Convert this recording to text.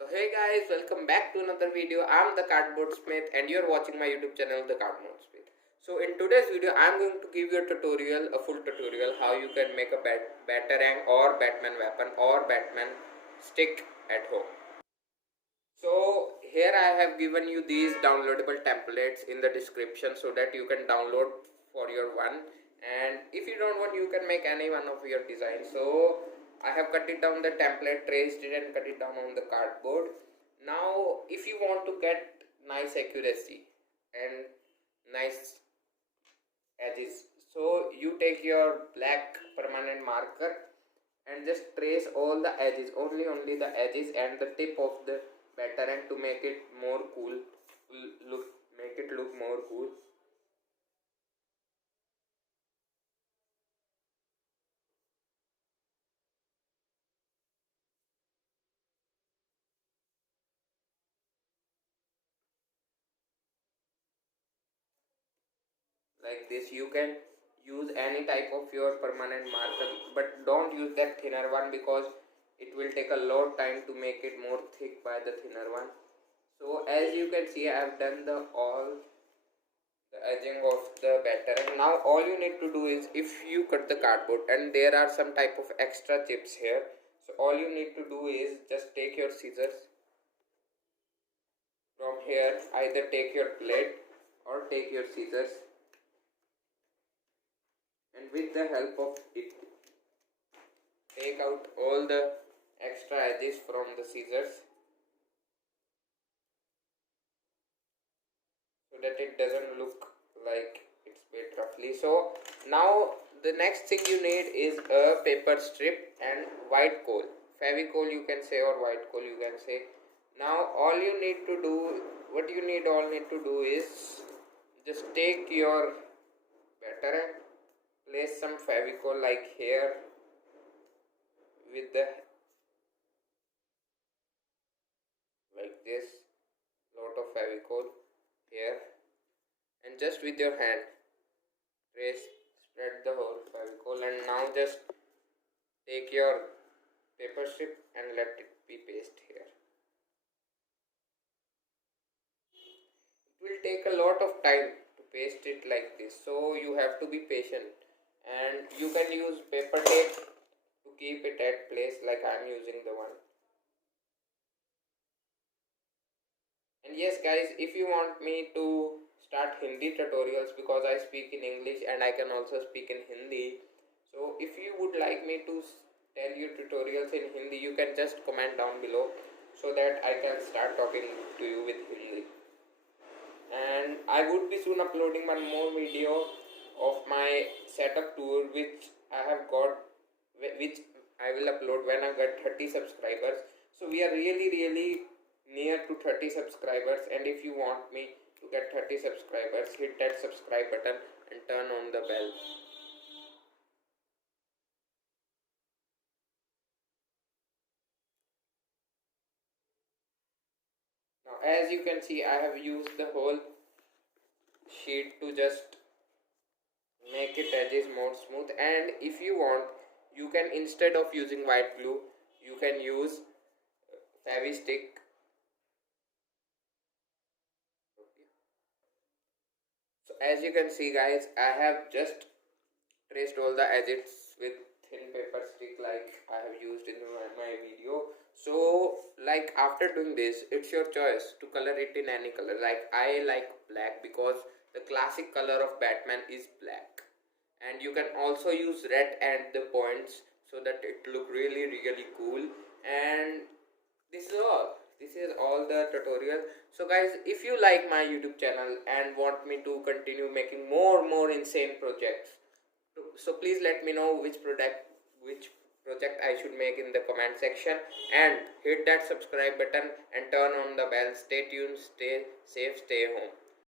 So hey guys, welcome back to another video. I'm the Cardboard Smith and you're watching my YouTube channel The Cardboard Smith. So in today's video I'm going to give you a full tutorial how you can make a Batarang or Batman weapon or Batman stick at home. So here I have given you these downloadable templates in the description so that you can download for your one, and if you don't want you can make any one of your designs. So I have cut it down the template, traced it and cut it down on the cardboard. Now if you want to get nice accuracy and nice edges, so you take your black permanent marker and just trace all the edges, only the edges and the tip of the Batarang to make it more cool, make it look more cool. Like this, you can use any type of your permanent marker, but don't use that thinner one because it will take a lot time to make it more thick by the thinner one. So as you can see, I have done all the edging of the Batarang. Now all you need to do is, if you cut the cardboard and there are some type of extra chips here, so all you need to do is just take your scissors from here, either take your blade or take your scissors, and with the help of it take out all the extra edges from the scissors so that it doesn't look like it's made roughly. So now the next thing you need is a paper strip and white coal, Fevicol you can say, or white coal you can say. Now all you need to do, is just take your Batarang, place some Fevicol like here with the like this, lot of Fevicol here, and just with your hand spread the whole Fevicol, and now just take your paper strip and let it be pasted here. It will take a lot of time to paste it like this, so you have to be patient, and you can use paper tape to keep it at place like I am using the one. And yes guys, if you want me to start Hindi tutorials, because I speak in English and I can also speak in Hindi, so if you would like me to tell you tutorials in Hindi, you can just comment down below so that I can start talking to you with Hindi. And I would be soon uploading one more video of my setup tour which I have got, which I will upload when I get 30 subscribers. So we are really near to 30 subscribers, and if you want me to get 30 subscribers, hit that subscribe button and turn on the bell. Now as you can see, I have used the whole sheet to just make it edges more smooth, and if you want, you can, instead of using white glue, you can use Fevistick. So as you can see guys, I have just traced all the edges with thin paper stick like I have used in my video. So like after doing this, it's your choice to color it in any color. Like I like black because the classic color of Batman is black, and you can also use red at the points so that it look really cool. And this is all the tutorial. So guys, if you like my YouTube channel and want me to continue making more insane projects, so please let me know which project I should make in the comment section, and hit that subscribe button and turn on the bell. Stay tuned, stay safe, stay home.